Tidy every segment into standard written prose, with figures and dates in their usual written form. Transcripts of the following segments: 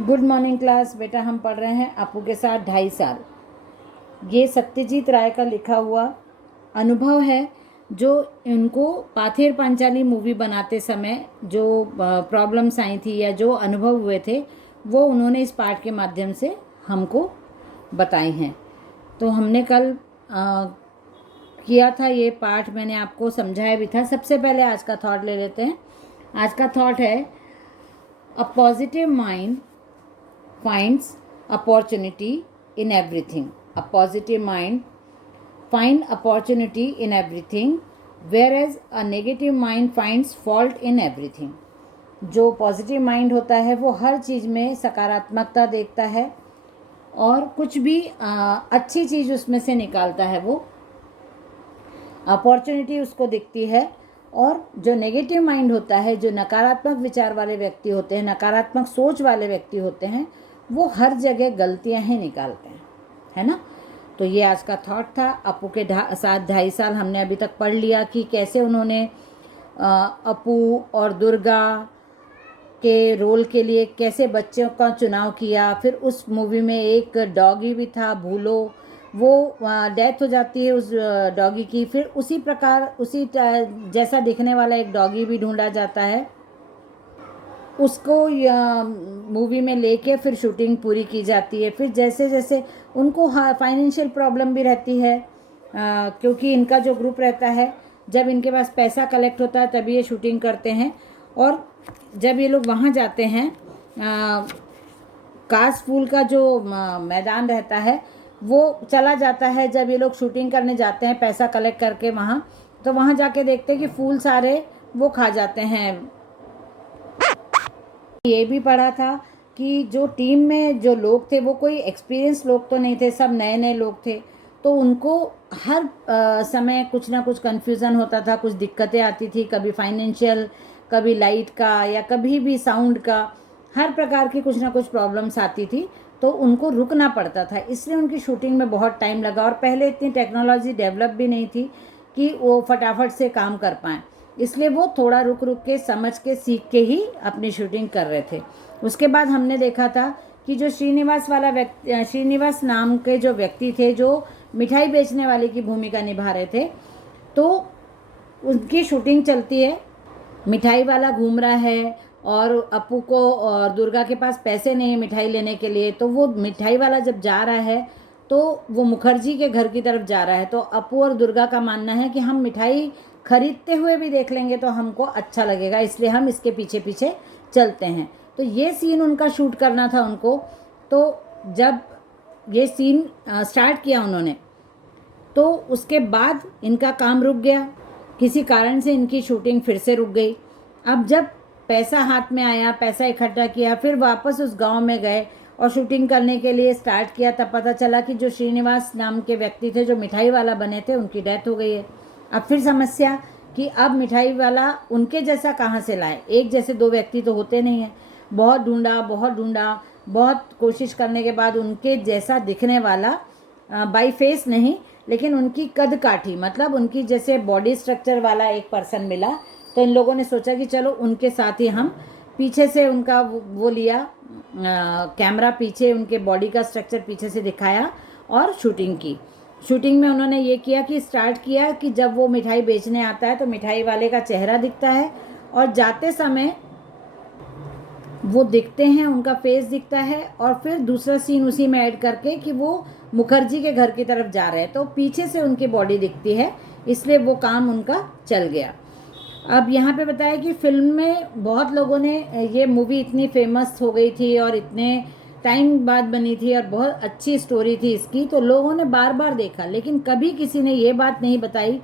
Good morning class. बेटा हम पढ़ रहे हैं अपू के साथ 2.5 साल। ये सत्यजीत राय का लिखा हुआ अनुभव है जो इनको पाथेर पांचाली मूवी बनाते समय जो प्रॉब्लम्स आई थी या जो अनुभव हुए थे वो उन्होंने इस पाठ के माध्यम से हमको बताए हैं। तो हमने कल किया था ये पाठ, मैंने आपको समझाया भी था। सबसे पहले आज का थॉट ले लेते हैं। आज का थॉट है a positive mind finds opportunity in everything. A positive mind finds opportunity in everything, whereas a negative mind finds fault in everything. जो पॉजिटिव माइंड होता है वो हर चीज़ में सकारात्मकता देखता है और कुछ भी अच्छी चीज़ उसमें से निकालता है, वो अपॉर्चुनिटी उसको दिखती है। और जो नेगेटिव माइंड होता है, जो नकारात्मक विचार वाले व्यक्ति होते हैं, नकारात्मक सोच वाले व्यक्ति होते हैं, वो हर जगह गलतियां ही निकालते हैं, है ना। तो ये आज का थॉट था। अपू के साथ 2.5 साल हमने अभी तक पढ़ लिया कि कैसे उन्होंने अपू और दुर्गा के रोल के लिए कैसे बच्चों का चुनाव किया। फिर उस मूवी में एक डॉगी भी था, भूलो, वो डेथ हो जाती है उस डॉगी की। फिर उसी प्रकार उसी जैसा दिखने वाला एक डॉगी भी ढूंढा जाता है, उसको मूवी में लेके फिर शूटिंग पूरी की जाती है। फिर जैसे जैसे उनको फाइनेंशियल प्रॉब्लम भी रहती है, क्योंकि इनका जो ग्रुप रहता है, जब इनके पास पैसा कलेक्ट होता है तभी ये शूटिंग करते हैं। और जब ये लोग वहाँ जाते हैं, कास फूल का जो मैदान रहता है वो चला जाता है। जब ये लोग शूटिंग करने जाते हैं पैसा कलेक्ट करके वहाँ, तो वहाँ जाके देखते हैं कि फूल सारे वो खा जाते हैं। ये भी पढ़ा था कि जो टीम में जो लोग थे वो कोई एक्सपीरियंस लोग तो नहीं थे, सब नए नए लोग थे। तो उनको हर समय कुछ ना कुछ कन्फ्यूज़न होता था, कुछ दिक्कतें आती थी, कभी फाइनेंशियल, कभी लाइट का, या कभी भी साउंड का, हर प्रकार की कुछ ना कुछ प्रॉब्लम्स आती थी। तो उनको रुकना पड़ता था, इसलिए उनकी शूटिंग में बहुत टाइम लगा। और पहले इतनी टेक्नोलॉजी डेवलप भी नहीं थी कि वो फटाफट से काम कर पाएँ, इसलिए वो थोड़ा रुक रुक के समझ के सीख के ही अपनी शूटिंग कर रहे थे। उसके बाद हमने देखा था कि जो श्रीनिवास वाला व्यक्ति, श्रीनिवास नाम के जो व्यक्ति थे जो मिठाई बेचने वाले की भूमिका निभा रहे थे, तो उनकी शूटिंग चलती है। मिठाई वाला घूम रहा है और अपू को और दुर्गा के पास पैसे नहीं है मिठाई लेने के लिए, तो वो मिठाई वाला जब जा रहा है तो वो मुखर्जी के घर की तरफ जा रहा है। तो अपू और दुर्गा का मानना है कि हम मिठाई खरीदते हुए भी देख लेंगे तो हमको अच्छा लगेगा, इसलिए हम इसके पीछे पीछे चलते हैं। तो ये सीन उनका शूट करना था उनको। तो जब ये सीन स्टार्ट किया उन्होंने, तो उसके बाद इनका काम रुक गया, किसी कारण से इनकी शूटिंग फिर से रुक गई। अब जब पैसा हाथ में आया, पैसा इकट्ठा किया, फिर वापस उस गांव में गए और शूटिंग करने के लिए स्टार्ट किया, तब पता चला कि जो श्रीनिवास नाम के व्यक्ति थे जो मिठाई वाला बने थे उनकी डेथ हो गई है। अब फिर समस्या कि अब मिठाई वाला उनके जैसा कहाँ से लाए, एक जैसे दो व्यक्ति तो होते नहीं हैं। बहुत ढूंढा, बहुत ढूंढा, बहुत कोशिश करने के बाद उनके जैसा दिखने वाला, बाई फेस नहीं लेकिन उनकी कद काठी, मतलब उनकी जैसे बॉडी स्ट्रक्चर वाला एक पर्सन मिला। तो इन लोगों ने सोचा कि चलो उनके साथ ही हम पीछे से उनका वो लिया, कैमरा पीछे उनके बॉडी का स्ट्रक्चर पीछे से दिखाया और शूटिंग की। शूटिंग में उन्होंने ये किया कि स्टार्ट किया कि जब वो मिठाई बेचने आता है तो मिठाई वाले का चेहरा दिखता है और जाते समय वो दिखते हैं, उनका फेस दिखता है। और फिर दूसरा सीन उसी में ऐड करके कि वो मुखर्जी के घर की तरफ जा रहे हैं तो पीछे से उनकी बॉडी दिखती है, इसलिए वो काम उनका चल गया। अब यहाँ पे बताया कि फिल्म में बहुत लोगों ने, ये मूवी इतनी फेमस हो गई थी और इतने टाइम बाद बनी थी और बहुत अच्छी स्टोरी थी इसकी, तो लोगों ने बार बार देखा, लेकिन कभी किसी ने ये बात नहीं बताई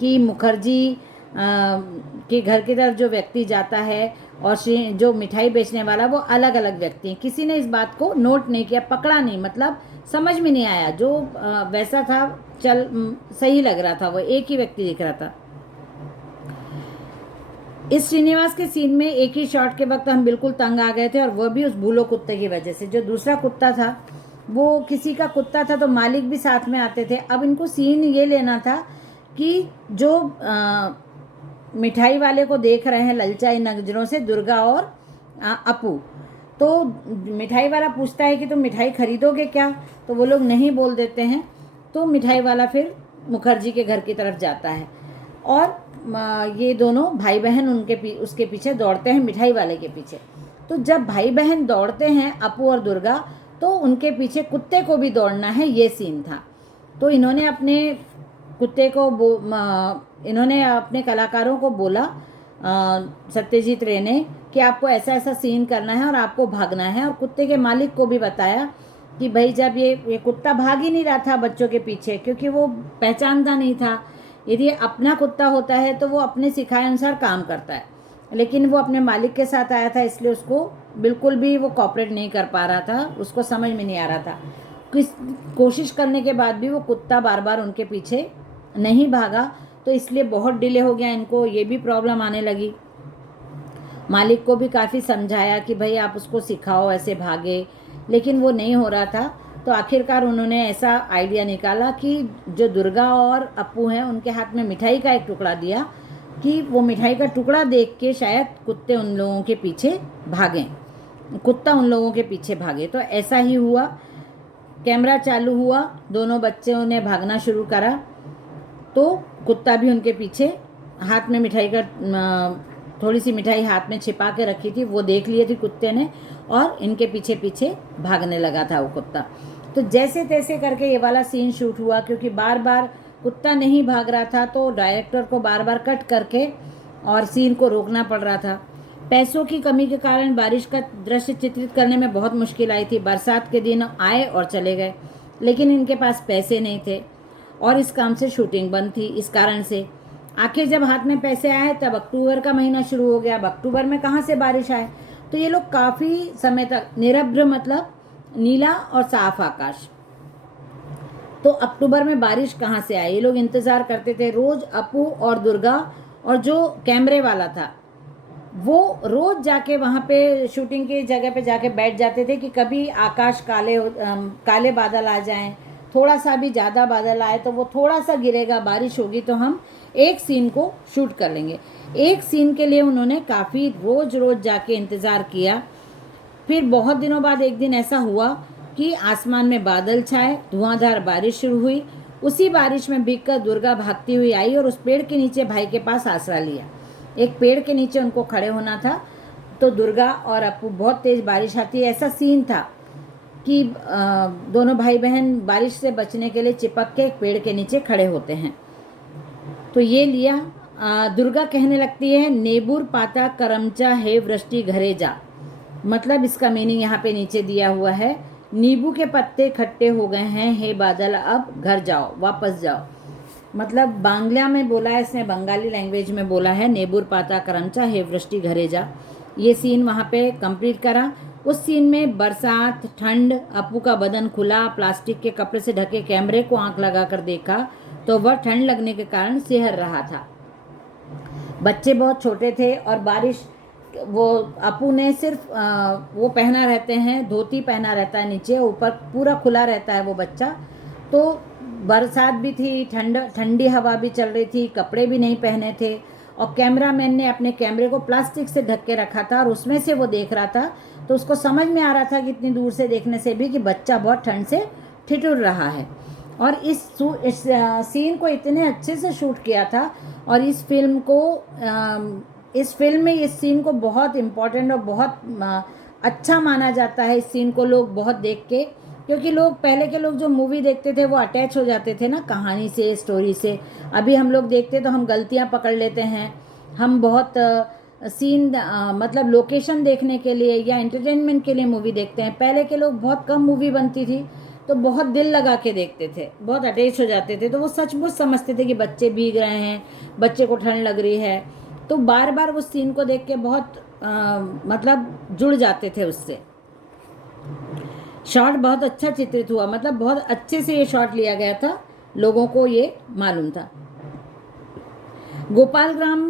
कि मुखर्जी के घर की तरफ जो व्यक्ति जाता है और जो मिठाई बेचने वाला वो अलग अलग व्यक्ति हैं। किसी ने इस बात को नोट नहीं किया, पकड़ा नहीं, मतलब समझ में नहीं आया। जो वैसा था चल सही लग रहा था, वो एक ही व्यक्ति दिख रहा था। इस श्रीनिवास के सीन में एक ही शॉट के वक्त हम बिल्कुल तंग आ गए थे, और वह भी उस भूलो कुत्ते की वजह से। जो दूसरा कुत्ता था वो किसी का कुत्ता था तो मालिक भी साथ में आते थे। अब इनको सीन ये लेना था कि जो मिठाई वाले को देख रहे हैं ललचाई नजरों से, दुर्गा और अपू, तो मिठाई वाला पूछता है कि तुम मिठाई खरीदोगे क्या, तो वो लोग नहीं बोल देते हैं। तो मिठाई वाला फिर मुखर्जी के घर की तरफ जाता है और ये दोनों भाई बहन उसके पीछे दौड़ते हैं, मिठाई वाले के पीछे। तो जब भाई बहन दौड़ते हैं अपू और दुर्गा, तो उनके पीछे कुत्ते को भी दौड़ना है, ये सीन था। तो इन्होंने अपने कुत्ते को इन्होंने अपने कलाकारों को बोला, सत्यजीत रे ने, कि आपको ऐसा ऐसा सीन करना है और आपको भागना है। और कुत्ते के मालिक को भी बताया कि भाई जब ये कुत्ता भाग ही नहीं रहा था बच्चों के पीछे, क्योंकि वो पहचानता नहीं था। यदि अपना कुत्ता होता है तो वो अपने सिखाए अनुसार काम करता है, लेकिन वो अपने मालिक के साथ आया था, इसलिए उसको बिल्कुल भी वो कॉपरेट नहीं कर पा रहा था, उसको समझ में नहीं आ रहा था। कोशिश करने के बाद भी वो कुत्ता बार बार उनके पीछे नहीं भागा, तो इसलिए बहुत डिले हो गया इनको, ये भी प्रॉब्लम आने लगी। मालिक को भी काफ़ी समझाया कि भाई आप उसको सिखाओ ऐसे भागे, लेकिन वो नहीं हो रहा था। तो आखिरकार उन्होंने ऐसा आइडिया निकाला कि जो दुर्गा और अपू हैं उनके हाथ में मिठाई का एक टुकड़ा दिया, कि वो मिठाई का टुकड़ा देख के शायद कुत्ते उन लोगों के पीछे भागें, कुत्ता उन लोगों के पीछे भागे। तो ऐसा ही हुआ, कैमरा चालू हुआ, दोनों बच्चों ने भागना शुरू करा, तो कुत्ता भी उनके पीछे, हाथ में मिठाई का थोड़ी सी मिठाई हाथ में छिपा के रखी थी, वो देख लिए थी कुत्ते ने, और इनके पीछे पीछे भागने लगा था वो कुत्ता। तो जैसे तैसे करके ये वाला सीन शूट हुआ, क्योंकि बार बार कुत्ता नहीं भाग रहा था, तो डायरेक्टर को बार बार कट करके और सीन को रोकना पड़ रहा था। पैसों की कमी के कारण बारिश का दृश्य चित्रित करने में बहुत मुश्किल आई थी। बरसात के दिन आए और चले गए, लेकिन इनके पास पैसे नहीं थे और इस काम से शूटिंग बंद थी। इस कारण से आखिर जब हाथ में पैसे आए तब अक्टूबर का महीना शुरू हो गया। अब अक्टूबर में कहाँ से बारिश आए, तो ये लोग काफ़ी समय तक निरभ्र, मतलब नीला और साफ आकाश, तो अक्टूबर में बारिश कहाँ से आई, ये लोग इंतज़ार करते थे। रोज़ अपू और दुर्गा और जो कैमरे वाला था वो रोज़ जाके वहाँ पे शूटिंग की जगह पे जाके बैठ जाते थे कि कभी आकाश काले बादल आ जाएं, थोड़ा सा भी ज़्यादा बादल आए तो वो थोड़ा सा गिरेगा, बारिश होगी तो हम एक सीन को शूट कर लेंगे। एक सीन के लिए उन्होंने काफ़ी रोज़ रोज़ जाके इंतज़ार किया। फिर बहुत दिनों बाद एक दिन ऐसा हुआ कि आसमान में बादल छाए, धुआंधार बारिश शुरू हुई। उसी बारिश में भीगकर दुर्गा भागती हुई आई और उस पेड़ के नीचे भाई के पास आसरा लिया। एक पेड़ के नीचे उनको खड़े होना था, तो दुर्गा और अपू, बहुत तेज़ बारिश आती है, ऐसा सीन था कि दोनों भाई बहन बारिश से बचने के लिए चिपक के एक पेड़ के नीचे खड़े होते हैं। तो ये लिया, दुर्गा कहने लगती है, नेबूर पाता करमचा हे वृष्टि घरे जा, मतलब इसका मीनिंग यहाँ पे नीचे दिया हुआ है, नींबू के पत्ते खट्टे हो गए हैं, हे बादल अब घर जाओ, वापस जाओ। मतलब बांग्ला में बोला है इसने, बंगाली लैंग्वेज में बोला है, नेबूर पाता करमचा हे वृष्टि घरे जा। ये सीन वहाँ पे कंप्लीट करा। उस सीन में बरसात, ठंड, अपू का बदन खुला, प्लास्टिक के कपड़े से ढके कैमरे को आंख लगाकर देखा तो वह ठंड लगने के कारण सिहर रहा था। बच्चे बहुत छोटे थे और बारिश, वो अपू ने सिर्फ वो पहना रहते हैं, धोती पहना रहता है नीचे, ऊपर पूरा खुला रहता है वो बच्चा। तो बरसात भी थी, ठंडी हवा भी चल रही थी, कपड़े भी नहीं पहने थे, और कैमरामैन ने अपने कैमरे को प्लास्टिक से ढक के रखा था और उसमें से वो देख रहा था। तो उसको समझ में आ रहा था कि इतनी दूर से देखने से भी कि बच्चा बहुत ठंड से ठिठुर रहा है। और इस सीन को इतने अच्छे से शूट किया था, और इस फिल्म में इस सीन को बहुत इम्पोर्टेंट और बहुत अच्छा माना जाता है। इस सीन को लोग बहुत देख के, क्योंकि लोग पहले के लोग जो मूवी देखते थे वो अटैच हो जाते थे ना कहानी से, स्टोरी से। अभी हम लोग देखते तो हम गलतियां पकड़ लेते हैं, हम बहुत सीन मतलब लोकेशन देखने के लिए या एंटरटेनमेंट के लिए मूवी देखते हैं। पहले के लोग, बहुत कम मूवी बनती थी तो बहुत दिल लगा के देखते थे, बहुत अटैच हो जाते थे, तो वो सचमुच समझते थे कि बच्चे भीग रहे हैं, बच्चे को ठंड लग रही है, तो बार बार उस सीन को देख के बहुत मतलब जुड़ जाते थे उससे। शॉट बहुत अच्छा चित्रित हुआ, मतलब बहुत अच्छे से ये शॉट लिया गया था, लोगों को ये मालूम था। गोपालग्राम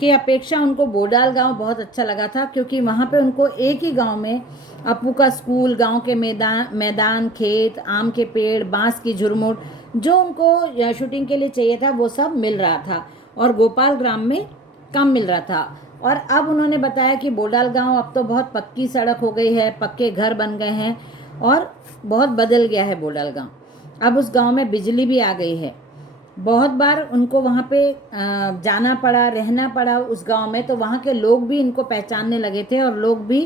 के अपेक्षा उनको बोडाल गांव बहुत अच्छा लगा था, क्योंकि वहाँ पे उनको एक ही गांव में अपू का स्कूल, गांव के मैदान, खेत, आम के पेड़, बांस की झुरमुट, जो उनको शूटिंग के लिए चाहिए था वो सब मिल रहा था, और गोपालग्राम में कम मिल रहा था। और अब उन्होंने बताया कि बोडाल गांव अब तो बहुत पक्की सड़क हो गई है, पक्के घर बन गए हैं और बहुत बदल गया है बोडाल गांव। अब उस गांव में बिजली भी आ गई है। बहुत बार उनको वहाँ पे जाना पड़ा, रहना पड़ा उस गांव में, तो वहाँ के लोग भी इनको पहचानने लगे थे और लोग भी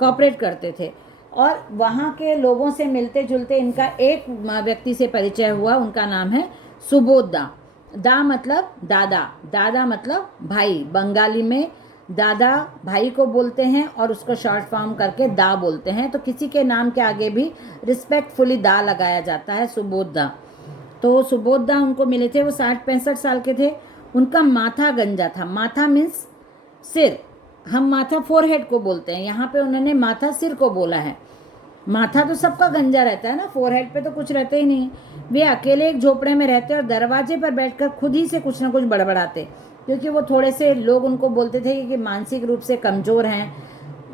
कोऑपरेट करते थे। और वहाँ के लोगों से मिलते जुलते इनका एक व्यक्ति से परिचय हुआ, उनका नाम है सुबोध दा। दा मतलब दादा, दादा मतलब भाई। बंगाली में दादा भाई को बोलते हैं और उसको शॉर्ट फॉर्म करके दा बोलते हैं। तो किसी के नाम के आगे भी रिस्पेक्टफुली दा लगाया जाता है, सुबोध दा। तो सुबोध दा उनको मिले थे, वो 60-65 साल के थे। उनका माथा गंजा था। माथा मीन्स सिर, हम माथा फोरहेड को बोलते हैं, यहाँ पे उन्होंने माथा सिर को बोला है। माथा तो सबका गंजा रहता है ना, फोरहेड पे तो कुछ रहता ही नहीं। वे अकेले एक झोपड़े में रहते और दरवाजे पर बैठकर खुद ही से कुछ ना कुछ बड़बड़ाते, क्योंकि वो थोड़े से लोग उनको बोलते थे कि मानसिक रूप से कमज़ोर हैं,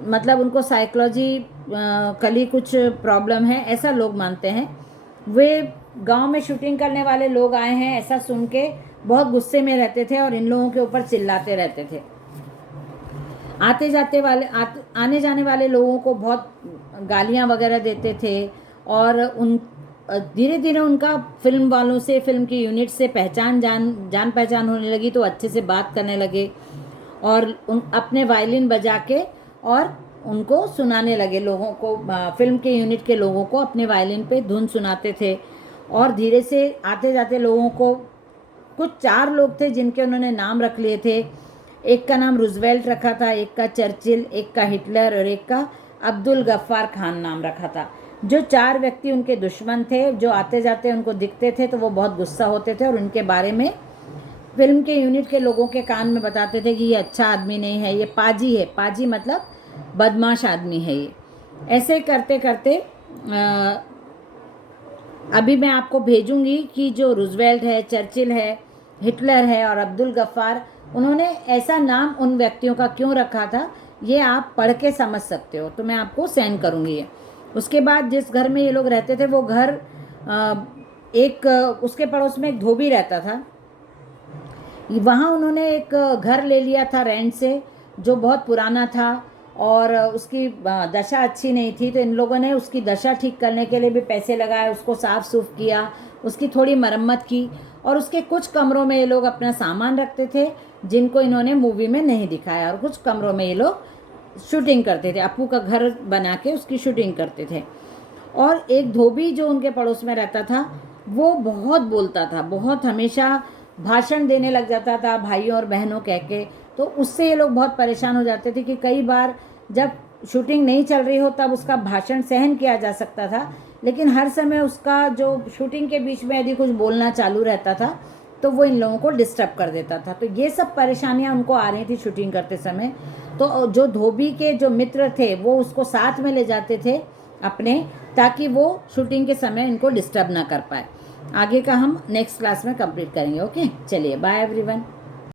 मतलब उनको साइकोलॉजिकली कुछ प्रॉब्लम है, ऐसा लोग मानते हैं। वे गांव में शूटिंग करने वाले लोग आए हैं ऐसा सुन के बहुत गुस्से में रहते थे और इन लोगों के ऊपर चिल्लाते रहते थे। आने जाने वाले लोगों को बहुत गालियां वगैरह देते थे। और उन धीरे धीरे उनका फिल्म वालों से, फिल्म की यूनिट से जान पहचान होने लगी, तो अच्छे से बात करने लगे और अपने वायलिन बजा के और उनको सुनाने लगे, लोगों को, फिल्म के यूनिट के लोगों को अपने वायलिन पे धुन सुनाते थे। और धीरे से आते जाते लोगों को, कुछ 4 लोग थे जिनके उन्होंने नाम रख लिए थे। एक का नाम रूजवेल्ट रखा था, एक का चर्चिल, एक का हिटलर और एक का अब्दुल गफ्फार खान नाम रखा था। जो 4 व्यक्ति उनके दुश्मन थे, जो आते जाते उनको दिखते थे तो वो बहुत गुस्सा होते थे और उनके बारे में फिल्म के यूनिट के लोगों के कान में बताते थे कि ये अच्छा आदमी नहीं है, ये पाजी है। पाजी मतलब बदमाश आदमी है ये। ऐसे करते करते अभी मैं आपको भेजूंगी कि जो रूजवेल्ट है, चर्चिल है, हिटलर है और अब्दुल गफ्फार, उन्होंने ऐसा नाम उन व्यक्तियों का क्यों रखा था, ये आप पढ़ के समझ सकते हो। तो मैं आपको सेंड करूँगी ये। उसके बाद जिस घर में ये लोग रहते थे वो घर उसके पड़ोस में एक धोबी रहता था। वहाँ उन्होंने एक घर ले लिया था रेंट से, जो बहुत पुराना था और उसकी दशा अच्छी नहीं थी। तो इन लोगों ने उसकी दशा ठीक करने के लिए भी पैसे लगाए, उसको साफ़ सूफ किया, उसकी थोड़ी मरम्मत की। और उसके कुछ कमरों में ये लोग अपना सामान रखते थे जिनको इन्होंने मूवी में नहीं दिखाया, और कुछ कमरों में ये लोग शूटिंग करते थे, अपू का घर बना के उसकी शूटिंग करते थे। और एक धोबी जो उनके पड़ोस में रहता था, वो बहुत बोलता था, बहुत हमेशा भाषण देने लग जाता था भाइयों और बहनों कह के। तो उससे ये लोग बहुत परेशान हो जाते थे कि कई बार जब शूटिंग नहीं चल रही हो तब उसका भाषण सहन किया जा सकता था, लेकिन हर समय उसका जो शूटिंग के बीच में यदि कुछ बोलना चालू रहता था तो वो इन लोगों को डिस्टर्ब कर देता था। तो ये सब परेशानियां उनको आ रही थी शूटिंग करते समय। तो जो धोबी के जो मित्र थे वो उसको साथ में ले जाते थे अपने, ताकि वो शूटिंग के समय इनको डिस्टर्ब ना कर पाए। आगे का हम नेक्स्ट क्लास में कंप्लीट करेंगे। ओके, चलिए, बाय एवरीवन।